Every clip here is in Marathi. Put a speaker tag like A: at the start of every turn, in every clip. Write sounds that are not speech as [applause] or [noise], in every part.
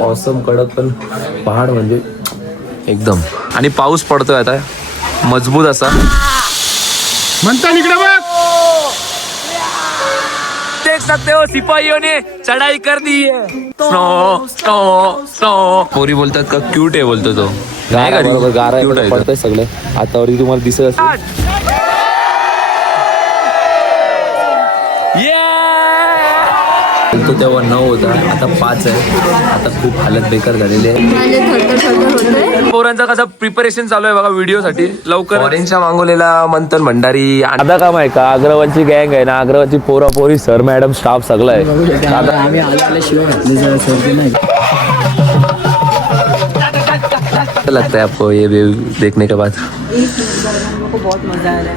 A: ऑसम कडक पण पहाड म्हणजे एकदम. आणि पाऊस पडतोय आता. मजबूत असा.
B: म्हणता इकडे बघ.
A: देख सकते हो सिपाहियों ने चढ़ाई कर दी है. स्नो स्नो स्नो पोरी बोलतात का क्यूट आहे बोलतो तो. नाही का?
C: बरोबर गारा
A: क्यूट आहे तो.
C: पडतंय सगळे. आतावरती तुम्हाला दिसत असेल.
A: तो तेव्हा नऊ होता. आता पाच आहे. आता खूप हालत बेकार झालेली आहे. पोरांचा कसं प्रिपरेशन चालू आहे बघा व्हिडिओ साठी लवकर ऑरेंजच्या मागवलेला मंथन भंडारी
C: आता काम आहे का? अग्रवालची गँग आहे ना अग्रवालची पोरा पोरी सर मॅडम स्टाफ सगळं आहे. आता
D: आम्ही
A: लगता है आपको ये व्यू देखने के बाद?
E: बहुत मजा आलाय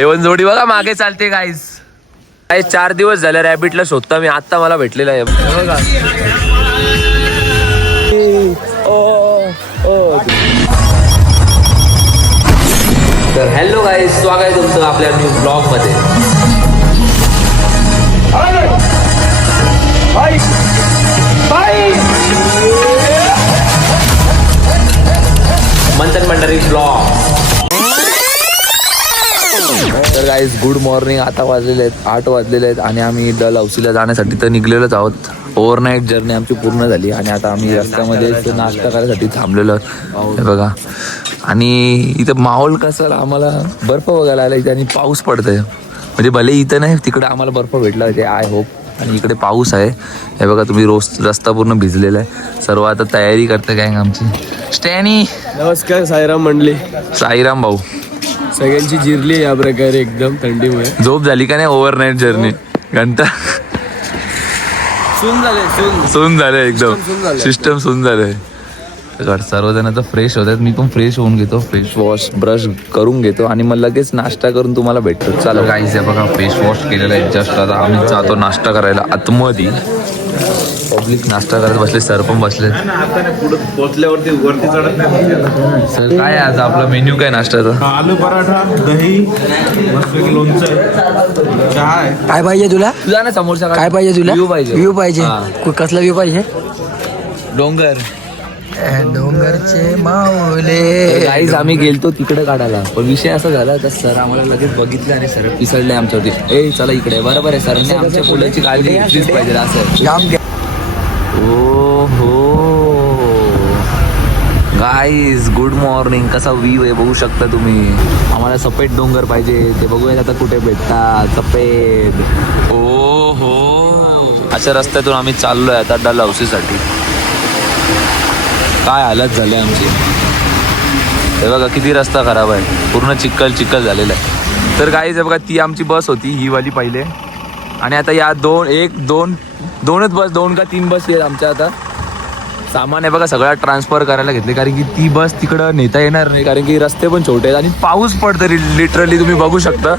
A: एवन जोडी बघा मागे चालते गाईस काय चार दिवस झाले रॅबिटला शोधता मी. आता मला भेटलेला आहे. बघा. तर हॅलो गाईज स्वागत आहे तुमचं आपल्या न्यू ब्लॉगमध्ये. मंथन मंडळी ब्लॉग तर गाईज गुड मॉर्निंग आता वाजलेले आहेत आठ वाजलेले आहेत आणि आम्ही डल हौसीला जाण्यासाठी तर निघलेलोच आहोत. ओव्हरनाईट जर्नी आमची पूर्ण झाली आणि आता आम्ही रस्त्यामध्ये इथं नाश्ता करायसाठी थांबलेलो. आहोत. हे बघा. आणि इथं माहोल कसा आला, आम्हाला बर्फ बघायला आला इथे आणि पाऊस पडतोय. म्हणजे भले इथं नाही तिकडे आम्हाला बर्फ भेटला. ते आय होप आणि इकडे पाऊस आहे. हे बघा तुम्ही रोज रस्ता पूर्ण भिजलेला आहे. सर्व आता तयारी करते काय आमची. स्टॅनी
D: नमस्कार साईराम मंडळी
A: साईराम भाऊ.
D: सगळ्यांची जिरली या प्रकारे एकदम थंडीमुळे.
A: झोप झाली का नाही? ओव्हरनाईट जर्नी घंटा.
D: सून झाले सून.
A: सून झाले एकदम. सिस्टम सून झालंय तर सर्वजण आता फ्रेश होतात. मी पण फ्रेश होऊन घेतो. फेस वॉश ब्रश करून घेतो आणि मग लगेच नाश्ता करून तुम्हाला भेटतो. चला. काहीच आहे बघा फेस वॉश केलेला आहे. जस्ट आता आम्ही जातो नाश्ता करायला. आतमध्ये. पब्लिक नाश्ता करत बसले सर पण बसले.
B: पोचल्यावरती वरती चढत नाही
A: सर काय आहे आज आपला मेन्यू काय नाश्त्याचा?
B: आलू पराठा दही लोणचं चहा
D: काय पाहिजे तुला?
A: तुझा ना समोरचा
D: काय पाहिजे तुला?
A: व्ह्यू पाहिजे.
D: व्ह्यू पाहिजे.
A: हा.
D: कु- कसला व्ह्यू पाहिजे?
A: डोंगर.
D: डोंगरचे माऊले
A: गाईज आम्ही गेलतो तिकडे काढायला. पण विषय असा झाला तर सर आम्हाला लगेच बघितलं आणि सर पिसळले आमच्यावरती. ए चला इकडे. बरोबर आहे सरांनी आमच्या मुलाची काळजी घेतलीच पाहिजे असं
D: जाम घ्या.
A: ओ हो गाईज गुड मॉर्निंग कसा व्ह्यू आहे? बघू शकता तुम्ही. आम्हाला सफेद डोंगर पाहिजे. ते बघूया आता कुठे भेटतात. सफेद. ओ हो अशा रस्त्यातून आम्ही चाललो आहे आता डल हाऊसीसाठी काय हालत झाली आमची? हे बघा किती रस्ता खराब आहे. पूर्ण चिखल चिखल झालेला आहे. तर काहीच बघा ती आमची बस होती ही वाली पहिले. आणि आता या दोन एक दोन दोनच बस दोन का तीन बस आहेत आमच्या आता. सामान आहे बघा सगळा ट्रान्सफर करायला घेतले. कारण की ती बस तिकडं नेता येणार नाही कारण की रस्ते पण छोटे आहेत आणि पाऊस पडतं लिटरली तुम्ही बघू शकता.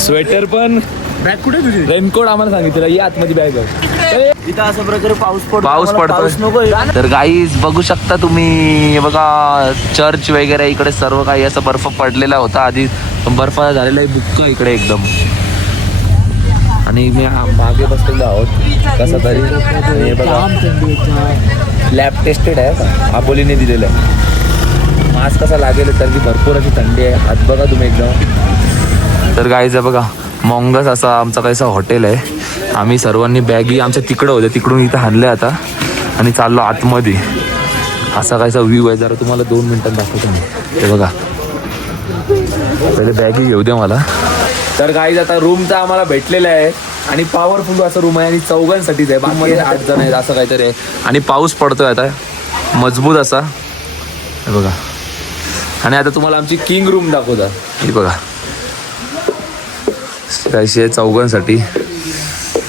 A: स्वेटर पण.
B: बॅग कुठे तुझी
A: रेनकोट आम्हाला सांगितलं या आतमध्ये बॅग आहे
D: इथं अशा प्रकारे पाऊस पडतो
A: पाऊस पडतोय. तर गाईज बघू शकता तुम्ही बघा चर्च वगैरे इकडे सर्व काही असं बर्फ पडलेला होता. आधी बर्फ झालेला आहे बुक्क इकडे एकदम. आणि मी मागे बसलेलो आहोत. कसा तरी? हे लॅब टेस्टेड आहे का आबोलीने दिलेलं आहे. मास्क कसा लागेल तर की भरपूर अशी थंडी आहे. हात बघा तुम्ही एकदम. तर गाईज बघा. मॉंगस असा आमचा काहीसा हॉटेल आहे. आम्ही सर्वांनी बॅगी आमच्या तिकडं होत्या. तिकडून इथं आणल्या आता. आणि चाललो आतमध्ये. असा काहीसा व्ह्यू आहे. जरा तुम्हाला दोन मिनिटात दाखवतो मी. ते बघा. पहिले बॅगी घेऊ द्या मला. तर गाईज आता रूम तर आम्हाला भेटलेला आहे. आणि पॉवरफुल असं रूम आहे आणि चौघांसाठीच आहे. बाकी आठ जण आहेत असं काहीतरी आहे. आणि पाऊस पडतोय आता. मजबूत असा. हे बघा. आणि आता तुम्हाला आमची किंग रूम दाखवता. ही बघा. अशी आहे चौघांसाठी.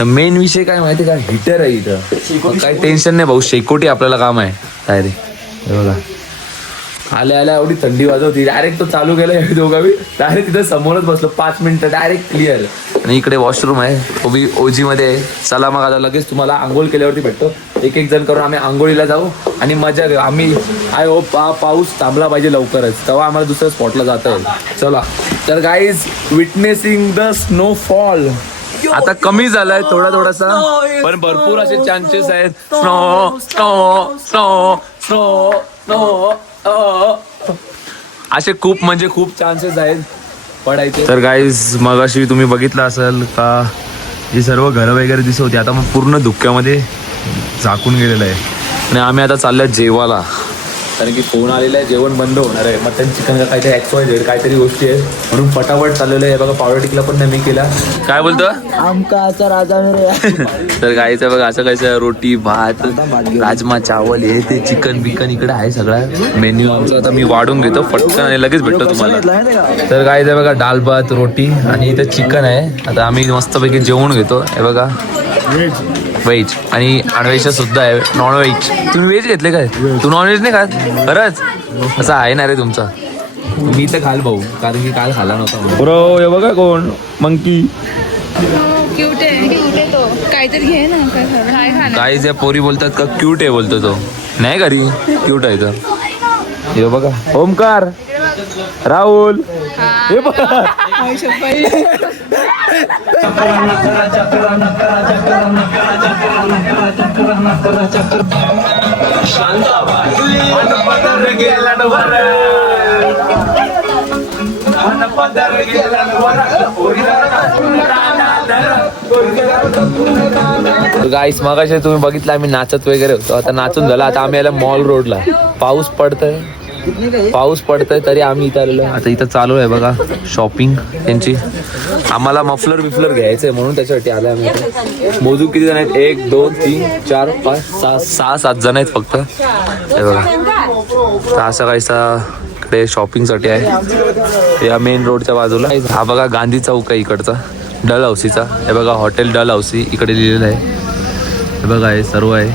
A: मेन विषय काय माहिती का? हिटर आहे इथं. काही टेन्शन नाही भाऊ. शेकोटी आपल्याला काम आहे. डायरेक्ट हे बघा. आल्या आल्या एवढी थंडी वाजवती. डायरेक्ट तो चालू केला दोघावी डायरेक्ट तिथं समोरच बसलो. पाच मिनिटं डायरेक्ट क्लिअर आणि इकडे वॉशरूम आहे. ओबी ओजी मध्ये आहे. चला मग आता लगेच तुम्हाला आंघोळ केल्यावरती भेटतो. एक एक जण करून आम्ही आंघोळीला जाऊ आणि मजा घेऊ. आम्ही आय होप पा पाऊस थांबला पाहिजे लवकरच. तेव्हा आम्हाला दुसऱ्या स्पॉटला जाता येईल. चला. तर guys witnessing the snowfall आता कमी झालाय थोडा थोडासा. पण भरपूर असे चान्सेस आहेत. Snow snow snow snow snow असे खूप म्हणजे खूप चान्सेस आहेत पडायचे. तर गाईज मगाशी तुम्ही बघितलं असेल का ही सर्व घरं वगैरे दिसत होती आता मग पूर्ण धुक्यामध्ये झाकून गेलेलं आहे. आणि आम्ही आता चाललोय जेवायला. कारण की फोन आलेला आहे जेवण बंद होणार आहे. मटन चिकन का काहीतरी एक्स वाय झेड काहीतरी गोष्टी आहेत. म्हणून फटाफट चाललेलं आहे. बघा पावडर टिकला पण नाही मी केला. काय बोलतो?
F: राजा [laughs]
A: तर गायचं बघा असं कायचं रोटी भात राजमा चावल हे ते चिकन बिकन इकडे आहे सगळा. मेन्यू आमचा आता मी वाढून घेतो. पटकन आणि लगेच भेटतो तुम्हाला. तर काय बघा डाल भात रोटी आणि इथं चिकन आहे. आता आम्ही मस्तपैकी जेवण घेतो. हे बघा. व्हेज आणि अनव्हेज सुद्धा आहे नॉन व्हेज तुम्ही व्हेज घेतले काय? तू नॉन व्हेज नाही खात? खरंच? असं आहे ना रे तुमचा. मी तर खाल भाऊ कारण की काल खाला नव्हता ब्रो हे बघा कोण? मंकी.
F: क्यूट आहे. क्यूट आहे तो. काहीतरी घे ना काय
A: ज्या पोरी बोलतात का क्यूट आहे बोलतो तो. नाही घरी. क्यूट आहे तो. हे बघा. ओमकार. राहुल. हे बघा. गाईस मगाशी तुम्ही बघितलं आम्ही नाचत वगैरे होतो. आता नाचून झालं आता आम्ही आलं मॉल रोडला पाऊस पडतोय. पाऊस पडतोय तरी आम्ही इथं आलेलो आता इथं चालू आहे बघा शॉपिंग त्यांची आम्हाला मफलर बिफलर घ्यायचंय म्हणून त्याच्यासाठी आलोय आम्ही मोजू किती जण आहेत? एक दोन तीन चार पाच सहा सहा सात जण आहेत फक्त. हे बघा. असं काहीसा इकडे शॉपिंगसाठी आहे. या मेन रोडच्या बाजूला. हा बघा गांधी चौक आहे इकडचा. डल हाऊसीचा. हे बघा हॉटेल डल हाऊसी इकडे लिहिलेलं आहे. हे बघा हे सर्व आहे.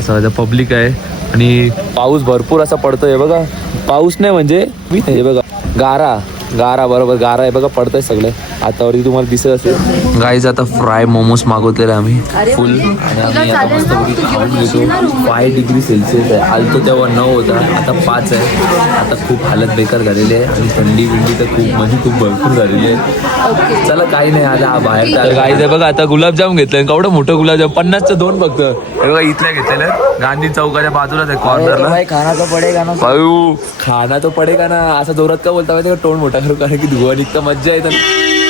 A: असं पब्लिक आहे. आणि पाऊस भरपूर असा पडतोय बघा. पाऊस नाही म्हणजे हे बघा गारा. गारा बरोबर गारा आहे बघा पडतंय सगळं. आतावरती तुम्हाला दिसत असेल. गाईज आता फ्राय मोमोज मागवलेले आम्ही. फुल आणि आम्ही आता मस्तपैकी खाऊन घेतो. फाय डिग्री सेल्सिअस आहे. आलतो तेव्हा नऊ होता. आता पाच आहे. आता खूप हालत बेकार झालेली आहे. आणि थंडी बिंडी तर खूप म्हणजे खूप भरपूर झालेली आहे. चला काही नाही. आता हा बाहेर गाईज आहे. बघा आता गुलाबजाम घेतलंय केवढं मोठं गुलाबजाम. पन्नासचं दोन फक्त. हे बघा इथल्या घेतलेलं. गांधी चौकाच्या बाजूलाच आहे कॉर्नरला
F: खाना तो पडेगा ना.
A: खाना तो पडेगा ना. असं जोरात का बोलता माहिती का? तोंड मोठा. करू कारण की धुवा निघता मज्जा येते.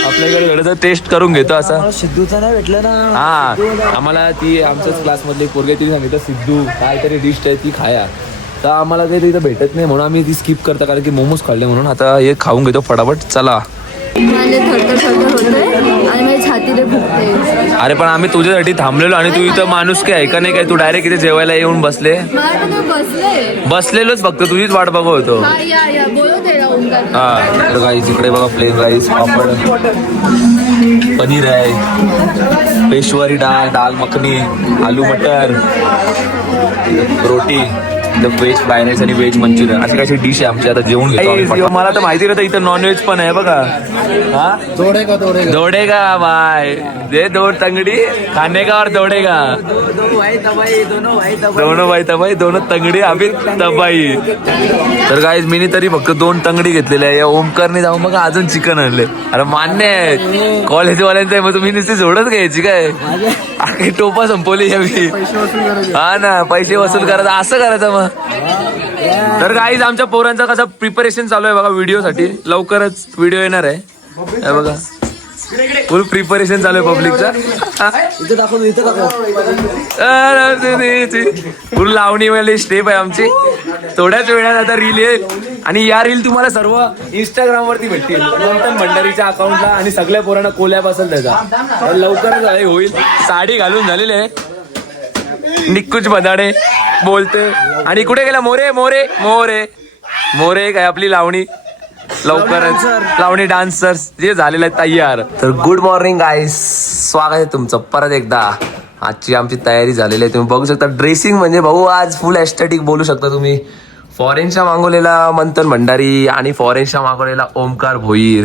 A: आपल्याकडे घडचं टेस्ट करून घेतो असा.
F: सिद्धूचा नाही भेटलं ना.
A: हा आम्हाला ती आमच्याच क्लासमधली पोरगे तिने सांगितलं सिद्धू काहीतरी डिश आहे ती खाया. तर आम्हाला ते तिथं भेटत नाही म्हणून आम्ही ती स्किप करतो कारण की मोमोज खाल्ले म्हणून. आता हे खाऊन घेतो फटाफट चला.
F: लय फुगते
A: अरे पण आम्ही तुझ्यासाठी थांबलेलो आणि तू इथं माणूस काय आहे का नाही काय? तू डायरेक्ट इथे जेवायला येऊन बसले?
F: मला
A: बसलेलोच फक्त तुझीच वाट बघत होतो.
F: हा या या. बोलवते ना ओंकार
A: हा तर राईस इकडे बघा प्लेन राईस पापड पनीर आहे पेशवारी डाळ दाल मखनी आलू मटर रोटी. व्हेज फ्राय राईस आणि व्हेज मंचुरियन. अशी काही डिश आहे आमची आता जेवण घेतो आम्ही. मला तर माहिती नव्हतं इथं नॉनव्हेज पण आहे बघा. हा?
D: दौड़ेगा दौड़ेगा.
A: दौडेगा बाय. दे दौड तंगडी. खाने का और दौडेगा. दोनों भाई तबाई दोनों तंगडी अभि तबाई. तर काय मिनी तरी फक्त दोन तंगडी घेतलेल्या आहे. या ओमकारने जाऊन मग अजून चिकन आणले. अरे मान्य आहे. कॉलेजवाल्यांचं आहे मग तुम्ही नुसती जोडच घ्यायची काय? अरे टोपा संपवली मी. हा ना पैसे वसूल करायचं असं करायचं मग. तर काहीच आमच्या पोरांचा कसं प्रिपरेशन चालू आहे बघा व्हिडिओ साठी लवकरच व्हिडिओ येणार आहे. हे बघा. फुल प्रिपरेशन चालू आहे पब्लिकचा फुल लावणीवाली स्टेप आहे आमची. थोड्याच वेळात आता रील येईल. आणि या रील तुम्हाला सर्व इंस्टाग्राम वरती भेटतील. मंथन भंडारीच्या अकाउंटला आणि सगळ्या पोरांना कोल्याप असेल त्याचा. लवकरच होईल. साडी घालून झालेली आहे. निकुच बदाडे बोलते. आणि कुठे गेला? मोरे मोरे मोरे. मोरे काय आपली लावणी. लवकरच. लावणी डान्सर्स जे झालेले आहेत तयार. तर गुड मॉर्निंग गाईस स्वागत आहे तुमचं परत एकदा. आजची आमची तयारी झालेली आहे. तुम्ही बघू शकता ड्रेसिंग म्हणजे भाऊ आज फुल एस्थेटिक बोलू शकता तुम्ही. फॉरेनच्या मागवलेला मंथन भंडारी आणि फॉरेनच्या मागवलेला ओमकार भोईर.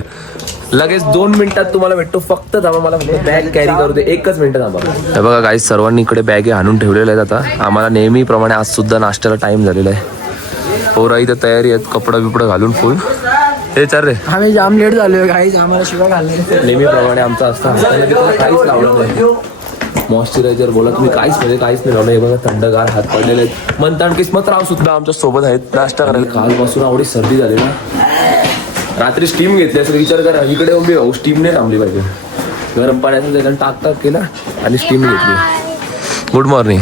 A: लगेच दोन मिनिटात तुम्हाला भेटतो. फक्त थांबा मला बॅग कॅरी करू दे. एकच मिनिट थांबा. हे बघा काही सर्वांनी इकडे बॅगे आणून ठेवलेल्या आहेत आता. आम्हाला नेहमीप्रमाणे आज सुद्धा नाश्त्याला टाइम झालेला आहे. पोरा इथं तयारी आहेत कपडा बिपडा घालून फुल हे चाल रे.
D: आम्ही जाम लेट झालोय काही आम्हाला शिवाय घालले
A: नेहमीप्रमाणे आमचं असतं. तिथं काहीच लावलं नाही. मॉइश्चरायझर बोला तुम्ही काहीच म्हणजे काहीच नाही लावलं. हे बघा थंडगार हात पडलेले आहेत. म्हणताना किस्मतराव सुद्धा आमच्यासोबत आहेत. नाश्ता करायला. कालपासून आवडी सर्दी झाली ना. रात्री स्टीम घेतली असं विचार करा. इकडे उभी राहू स्टीम नाही थांबली पाहिजे. गरम पाण्याचं त्याच्यानं टाक टाक केला आणि स्टीम घेतली. गुड मॉर्निंग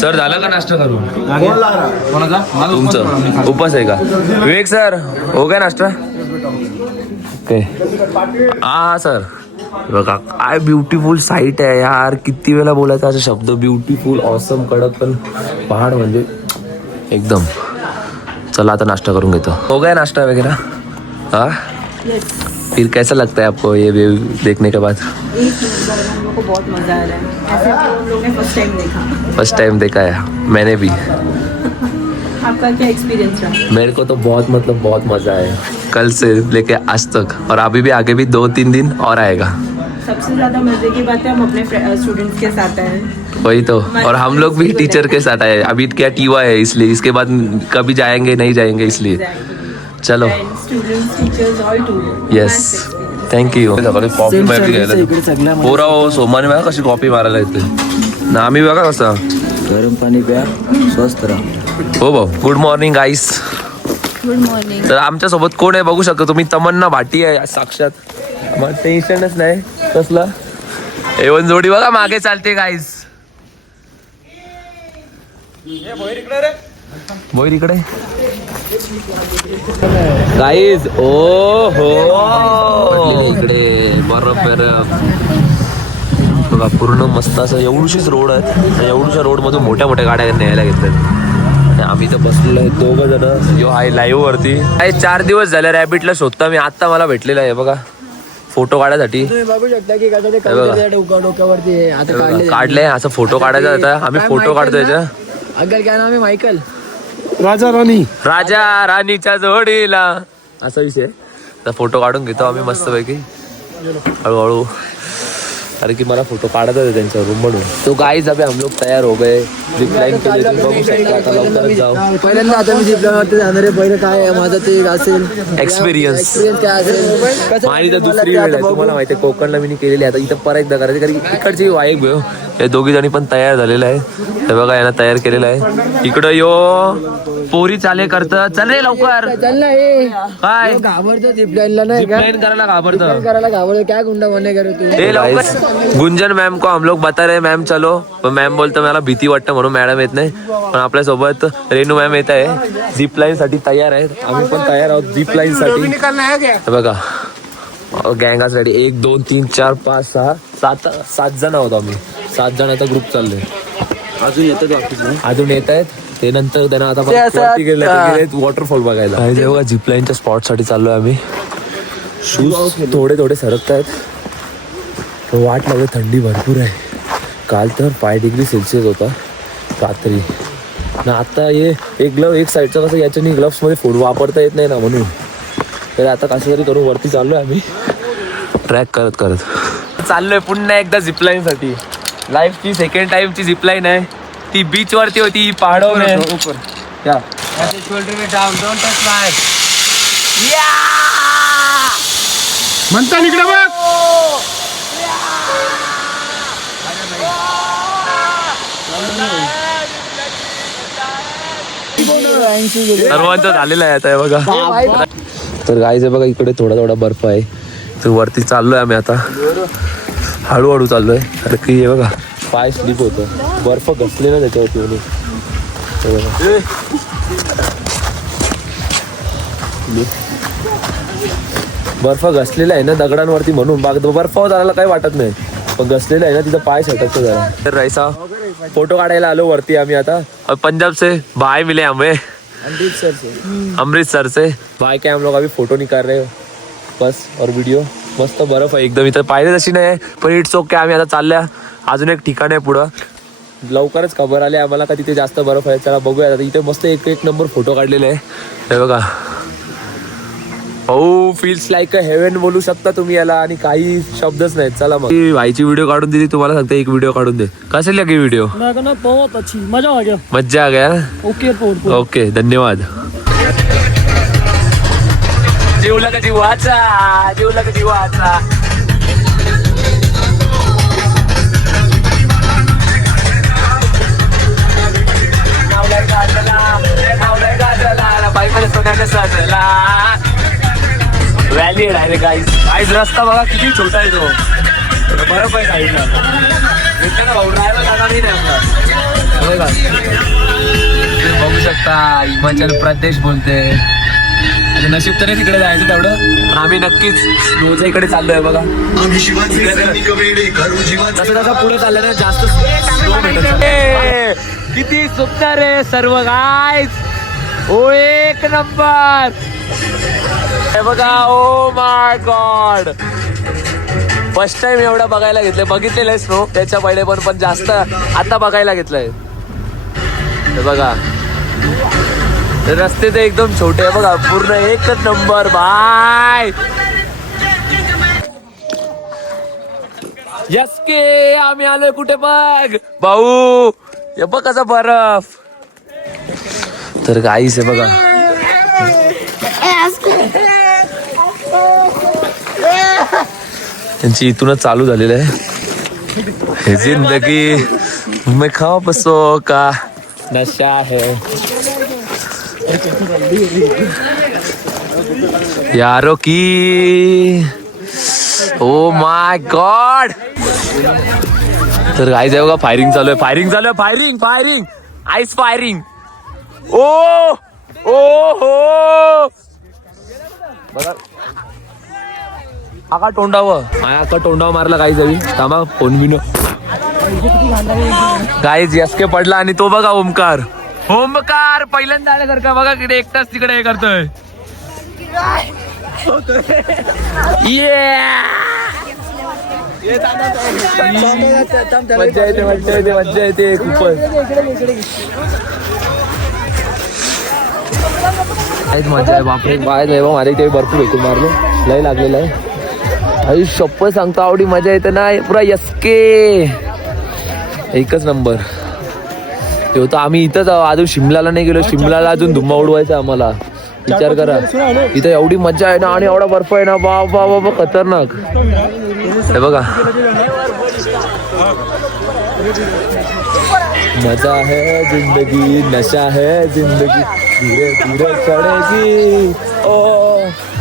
A: सर झालं का नाश्ता करून? तुमचं. उपास आहे का? विवेक सर हो काय नाश्ता? ओके. हा सर. बघा काय ब्युटिफुल साईट आहे यार. किती वेळा बोलायचा असा शब्द ब्युटिफुल ऑसम कडक पण पहाड म्हणजे एकदम. चला आता नाश्ता करून घेतो. हो गया नाश्ता वगैरह हाँ? फिर कैसा लगता है आपको ये व्यू देखने के बाद?
E: बहुत मज़ा आ रहा है ऐसे हम लोग ने फ़र्स्ट टाइम देखा
A: फ़र्स्ट टाइम देखा है मैंने भी।
E: आपका क्या एक्सपीरियंस रहा?
A: मेरे को तो बहुत मतलब बहुत मज़ा आया। कल से लेके आज तक। और अभी भी आगे भी दो तीन दिन और आएगा।
E: सबसे ज़्यादा मज़े की बात है हम अपने स्टूडेंट्स के साथ आए।
A: वही तो। और हम लोग भी टीचर के साथ आए। अभी क्या टीवा है इसलिए इसके बाद कभी जाएँगे नहीं जाएँगे इसलिए। चलो।
E: Students teachers all two
A: yes thank you सकाळी कॉफी
D: Same
A: मारली घ्यायला पोरा हो सोमाने बघा कशी कॉफी मारायला येते. ना आम्ही बघा कसा.
D: गरम पाणी प्या स्वस्त राहा.
A: हो भाऊ good morning guys
F: good morning
A: तर आमच्यासोबत कोण आहे बघू शकता. तुम्ही तमन्ना भाटी आहे साक्षात. मग टेन्शनच नाही. कसलं? एवन जोडी बघा मागे चालते गाईस बोईर इकडे. गाईज ओ हो इकडे बरफ बरफ बघा पूर्ण मस्त असं एवढीशीच रोड आहे. रोड मधून मोठ्या मोठ्या गाड्या न्यायला घेतल्यात. आणि आम्ही तर बसलेलो आहे दोघ जण. यो आहे लाईव्ह वरती. आहे चार दिवस झाले रॅबिटला शोधता मी. आता मला भेटलेला आहे बघा. फोटो काढायसाठी.
D: तुम्ही बघू शकता की कसं ते
A: हे बघा.
D: कपडे डोका डोक्यावरती? आहे. आता काढले
A: काढले असं फोटो काढायचा आम्ही
D: काय
A: फोटो काढतोय.
D: अगल काय नाव आहे? मायकल.
G: राजा राणी.
A: राजा राणीच्या जोडीला. असा विषय तर फोटो काढून घेतो आम्ही मस्तपैकी. हळूहळू. अरे की मला फोटो काढत होते त्यांच्या रूम म्हणून तो गाईज अबे हम लोग तयार हो गए. जिप लाईन के लिए तुम्ही बघू शकता. आता लवकरच जाऊ.
D: पहिल्यांदा आता मी जाणार आहे. पहिलं काय आहे? माझं ते एक असेल.
A: एक्सपिरियन्स
D: एक्सपिरियन्स काय असेल?
A: आणि दुसरी वेळ आहे. तुम्हाला माहिती आहे कोकणला मी केलेली आहे. आता इथं परत एकदा करायची कारण की इकडची वाईब आहे हो. दोघी जणी पण तयार झालेलं आहे. हे बघा यांना तयार केलेलं आहे. इकडं यो पोरी चाले करत. चल रे लवकर.
D: चल ना
A: काय
D: तो घाबरतो जिपलाईनला नाही
A: प्लॅन करायला घाबरत.
D: करायला घाबरतो. क्या गुंडा बने करे तू?
A: ए लवकर. गुंजन मॅम को हम लोग बता रहे मॅम चलो. पण मॅम बोलतो मला भीती वाटतं म्हणून मॅडम येत नाही. पण आपल्यासोबत रेणू मॅम येत आहे. झिप लाईन साठी तयार आहेत. आम्ही पण तयार आहोत झिप लाईन साठी. हे बघा. गँगा साठी एक दोन तीन चार पाच सहा सात सात जण आहोत आम्ही. सात जणांचा ग्रुप चाललोय.
D: अजून येतात
A: अजून येत आहेत. ते नंतर त्यांना आता वॉटरफॉल बघायला. आणि जेव्हा झिप लाईनच्या स्पॉटसाठी चाललोय आम्ही. शूज थोडे थोडे सरकत आहेत वाट लागली थंडी भरपूर आहे. काल तर फाय डिग्री सेल्सिअस होता. रात्री. ना आता हे एक ग्लव एक साईडचं कसं याच्याने ग्लव्समध्ये फूड वापरता येत नाही ना म्हणून. तर आता कसं तरी करून वरती चाललोय आम्ही. ट्रॅक करत करत. चाललोय पुन्हा एकदा झिपलाईन साठी. लाईफची सेकंड टाइमची झिपलाईन आहे. ती बीच वरती होती पहाडवर आहे या.
G: म्हणता इकडे बघ.
A: सर्वांचं झालेलं आहे आता हे बघा. तर आहे बघा इकडे थोडा थोडा बर्फ आहे. तर वरती चाललोय आम्ही आता. हळूहळू चाललोय. अरे की हे बघा. पाय स्लिप होतं. बर्फ घसले ना त्याच्यावरती म्हणून. बर्फ घसलेला आहे ना दगडांवरती म्हणून. बाग बर्फ जायला काही वाटत नाही. पण घसलेलं आहे ना तिथं पाय सटकतो जरा. तर रायसा फोटो काढायला आलो वरती आम्ही आता. पंजाब से भाई मिले हमें
D: अमृतसर से
A: अमृतसर से भाई के हम लोग अभी फोटो निकाल रहे हो. बस और व्हिडिओ मस्त बर्फ आहे एकदम इथं. पाहिजे तशी नाही पण इट्स ओके आम्ही आता चालल्या. अजून एक ठिकाण आहे पुढं. लवकरच खबर आली आम्हाला का तिथे जास्त बर्फ आहे. चला बघूया आता इथे मस्त एक एक नंबर फोटो काढलेले आहे. हे बघा. हो फील्स लाईक अ हेवन बोलू शकता तुम्ही याला. आणि काही शब्दच नाहीत. चला मग. भाईची व्हिडिओ काढून दिली. तुम्हाला सांगते एक व्हिडिओ काढून दे. कसे लगे व्हिडिओ
D: मजा आ गया.
A: मज्जा आ गया.
D: ओके
A: ओके धन्यवाद. जीवला का जीवाचा जीवला का जीवाचा. नावलाय आहे रे गाईस गाईस रस्ता बघा किती छोटा आहे तो. बरं पण काही भाऊ ड्रायव्हर जाणार नाही आपला बघू. शकता हिमाचल प्रदेश बोलते म्हणजे नशीब तरी तिकडे जायचं तेवढं. पण आम्ही नक्कीच स्नोच्या इकडे चाललोय बघा. पुढे चाललं ना जास्त भेटत. किती सुंदर आहे सर्व गायस ओ एक नंबर. हे बघा oh my God first time एवढं बघायला घेतलंय. बघितलेलं आहे स्नो त्याच्या पहिले पण पण जास्त आता बघायला घेतलंय. हे बघा. रस्ते तर एकदम छोटे आहे बघा पूर्ण एकच नंबर बाय! यस के आम्ही आलोय कुठे बघ? भाऊ हे बघ कसा बरफ. तर काहीच आहे बघा. त्यांची इथूनच चालू झालेलं आहे. हे जिंदगी में खाऊ बसो का? नशा है यारो की। ओ माय गॉड तर काय जाऊ का फायरिंग चालू आहे. फायरिंग चालू आहे फायरिंग फायरिंग आईस फायरिंग ओ ओ हो आका तोंडावं माया आका तोंडावं मारला काही जावी थांबा फोन बिन काहीच यस्के पडला आणि तो बघा ओमकार. ओमकार पहिल्यांदा आल्यासारखा बघा किती एकटाच तिकडे हे करतोय! मज्जा येते मज्जा येते मज्जा येते खूपच काहीच मजा आहे बापरे. बाय नाही माझ्या इथे भरपूर भेटून मारलो लय लागलेलं आहे. आई शप्प सांगतो आवडी मजा येते ना पुरा यस्के. एकच नंबर. ते होतं. आम्ही इथंच. अजून शिमलाला नाही गेलो. शिमलाला अजून धुम्मा उडवायचा आम्हाला. विचार करा. इथं एवढी मजा आहे ना आणि एवढा बर्फ आहे ना. बा बा बा खतरनाक. हे बघा. मजा है जिंदगी. नशा है जिंदगी. धीरे धीरे चढ़ेगी. ओ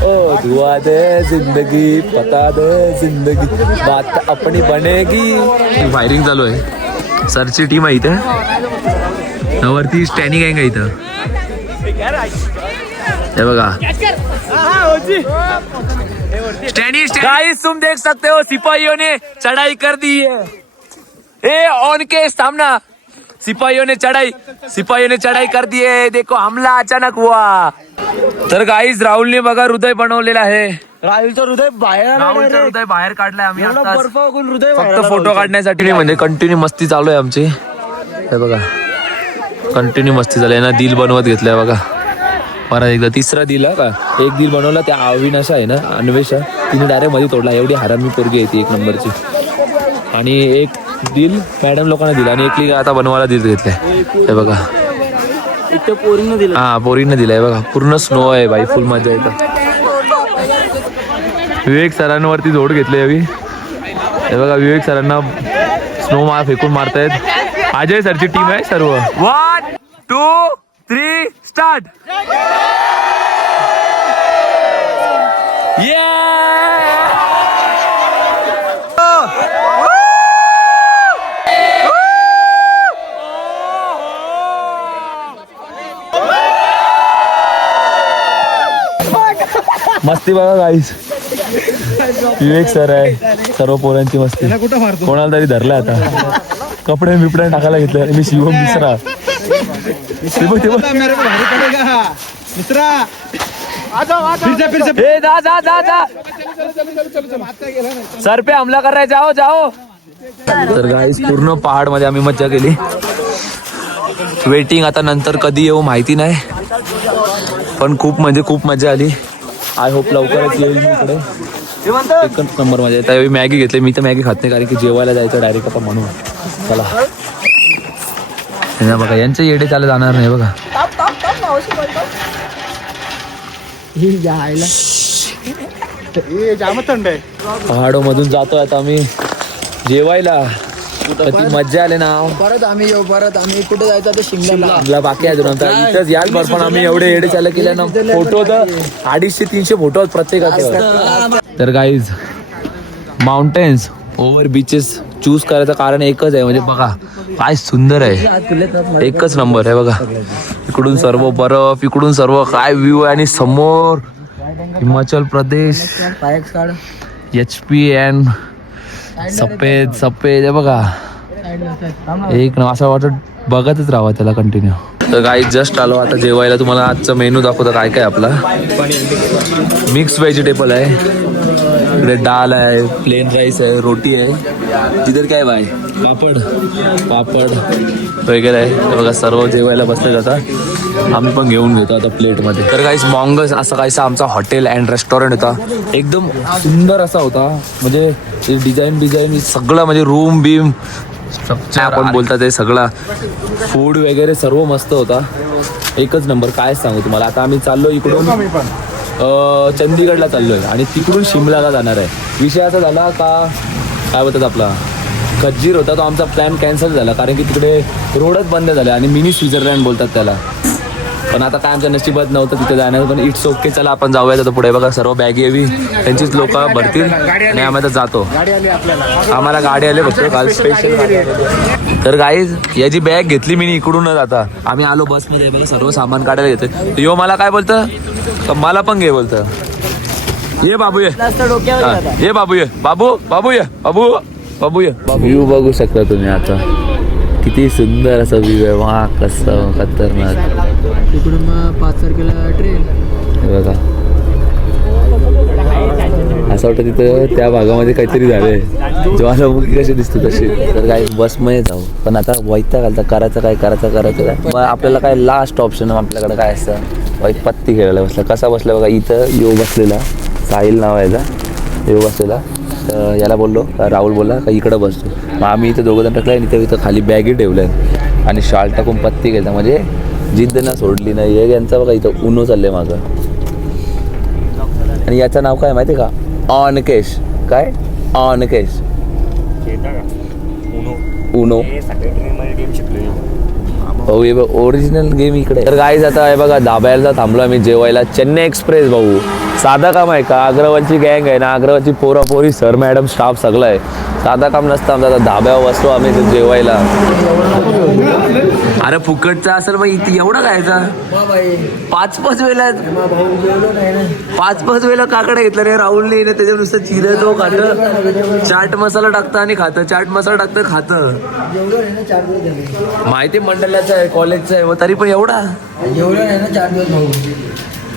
A: ओ दुआ दे जिंदगी. पता दे जिंदगी. बात अपनी बनेगी. फायरिंग चालू आहे. सरची टीम आहे इथे. वरती स्टॅनिंग आहे का इथं? हे बघा. स्टैंडी गाइस तुम देख सकते हो सिपाहियों ने चढ़ाई कर दी है। ए ऑन के सामना सिपाहियों ने चढ़ाई सिपाहियों ने चढ़ाई कर दी है। देखो हमला अचानक हुआ। तर गाईज राहुलने बघा हृदय बनवलेला आहे।
D: राहुलचं हृदय बाहेर
A: राहुलचं हृदय बाहेर काढलंय आम्ही.
D: बर्फ हृदय
A: फक्त फोटो काढण्यासाठी म्हणजे कंटिन्यू मस्ती चालू आहे आमची. हे बघा. कंटिन्यू मस्ती चालू आहे. ना दिल बनवत घेतलंय बघा. परत एकदा तिसरा दिल का? एक दिल बनवला त्या अविनाशा आहे ना अन्वेषा तिने डायरेक्टमध्ये तोडला. एवढी हरामी पोरगी आहे ती एक नंबरची. आणि एक दिल मॅडम लोकांना दिला आणि एक आता बनवायला दिल घेतलंय. हे बघा.
D: इथे पोरीनं दिलं.
A: हा पोरीनं दिलाय बघा. पूर्ण स्नो आहे बाई फुल मजा येतं. विवेक सरांवरती जोड घेतली हवी हे बघा विवेक सरांना स्नो मार फेकून मारतायत. अजय सरची टीम आहे सर्व. वन टू थ्री स्टार्ट मस्ती बघा गाईस [laughs] विवेक सर आहे. सर्व पोरांची मस्ती. कोणाला तरी धरलं आता. कपडे बिपडे टाकायला घेतले. मी शिवम मिश्रा. सर पे हमला कर रहे जाओ जाओ. तर गाईस पूर्ण पहाडमध्ये आम्ही मज्जा केली. वेटिंग आता नंतर कधी येऊ माहिती नाही. पण खूप म्हणजे खूप मजा आली. आय होप लवकरच येईल मी इकडे. एकच नंबर मजा येते त्यावेळी मॅगी घेतली. मी तर मॅगी खात नाही कारण की जेवायला जायचं डायरेक्ट आता म्हणून. चला. बघा यांचे येडे चालत जाणार नाही बघा. पहाडो मधून जातोय आता आम्ही. जेवायला. किती मज्जा आली ना.
D: परत आम्ही येऊ परत आम्ही कुठे जायचं ते
A: आपला बाकी आहे आमचा इथंच याच बर्फान आम्ही एवढे एडे चालू केले ना. फोटो तर अडीचशे तीनशे फोटो आहेत प्रत्येकाचे. तर guys mountains over beaches choose करायचं कारण एकच आहे. म्हणजे बघा काय सुंदर आहे. एकच नंबर आहे बघा. इकडून सर्व बर्फ इकडून सर्व काय व्ह्यू आहे आणि समोर Himachal Pradesh H P N सफेद सफेद हे बघा. एक ना असं वाटत बघतच राहावं त्याला कंटिन्यू तर काही जस्ट आलो आता जेवायला. तुम्हाला आजचा मेनू दाखवतो काय काय आपला. मिक्स व्हेजिटेबल आहे. इकडे डाल आहे प्लेन राईस आहे रोटी आहे. तिधर काय बाय पापड. पापड. वगैरे आहे. बघा सर्व जेवायला बसले जातात आम्ही पण घेऊन घेतो आता प्लेटमध्ये तर काहीच मॉंगस असं काहीसा आमचा हॉटेल अँड रेस्टॉरंट होता. एकदम सुंदर असा होता. म्हणजे डिझाईन डिझाईन सगळं म्हणजे रूम बीम आपण बोलतात ते सगळा. फूड वगैरे सर्व मस्त होता. एकच नंबर काय सांगू तुम्हाला? आता आम्ही चाललो इकडून. अं, चंदीगडला चाललोय आणि तिकडून शिमलाला जाणार आहे. विषय असा झाला का काय बोलतात आपला? खज्जीर होता तो आमचा प्लॅन कॅन्सल झाला कारण की तिकडे रोडच बंद झाले आणि मिनी स्वित्झर्लंड बोलतात त्याला. पण आता काय आमच्या नशिबात नव्हतं तिथे जाण्याचं पण इट्स ओके चला आपण जाऊया तर पुढे. बघा सर्व बॅग यावी त्यांचीच लोक भरतील आणि आम्ही आता जातो. आम्हाला गाडी आली फक्त काल स्पेशल तर गाईज याची बॅग घेतली मी इकडूनच आता. आम्ही आलो बसमध्ये बघा सर्व सामान काढायला घेतोय यो मला काय बोलतं? तर मला पण घे बोलतं. ये बाबू ये. हा, ये बाबू ये. बाबू बाबू ये. बाबू बाबू ये. व्ह्यू बघू शकता तुम्ही आता. किती सुंदर असा व्ह्यू आहे वा कसं खतरनाक.
D: तिकडून मग पाच तारखेला ट्रेन
A: बघा. असं वाटतं तिथं त्या भागामध्ये काहीतरी झालंय. ज्वालामुखी कशी दिसते तशी. तर काय बसमध्ये जाऊ. पण आता वैता घालता करायचं काय करायचं करायचं काय. मग आपल्याला काय लास्ट ऑप्शन आपल्याकडे काय असतं? वाईट पत्ती खेळायला बसला. कसा बसला बघा इथं यो बसलेला साहिल नाव आहे यो बसलेला. तर याला बोललो का राहुल बोलला का इकडं बसतो मग आम्ही इथं दोघं जण टाकलं आणि इथं इथं खाली बॅगी ठेवल्या आणि शाल टाकून पत्ती घ्यायचा म्हणजे जिद्द ना सोडली नाही. हे यांचा बघा इथं उनो चाललंय माझं आणि याचं नाव काय माहिती आहे का? ऑनकेश काय? ऑनकेश उनो. भाऊ हे ओरिजिनल गेम इकडे. तर गाईज आता हे बघा धाब्याला थांबलो आम्ही. जेवायला चेन्नई एक्सप्रेस भाऊ. साधा काम आहे का? अग्रवालची गँग आहे ना अग्रवालची पोरा पोरी सर मॅडम स्टाफ सगळं आहे. साधा काम नसतं आमचा आता धाब्यावर बसतो आम्ही ते जेवायला. अरे फुकटचा असेल मग इथे एवढा खायचा? पाच पाच वेळेला पाच पाच वेळेला काकडा घेतला रे राहुलने ना त्याच्या नुसतं चिरतो खातं. चाट मसाला टाकतं आणि खातं चाट मसाला टाकतं खातं. माहिती मंडळाचं आहे कॉलेजचं आहे मग तरी पण एवढा?
D: एवढं नाही ना चार दिवस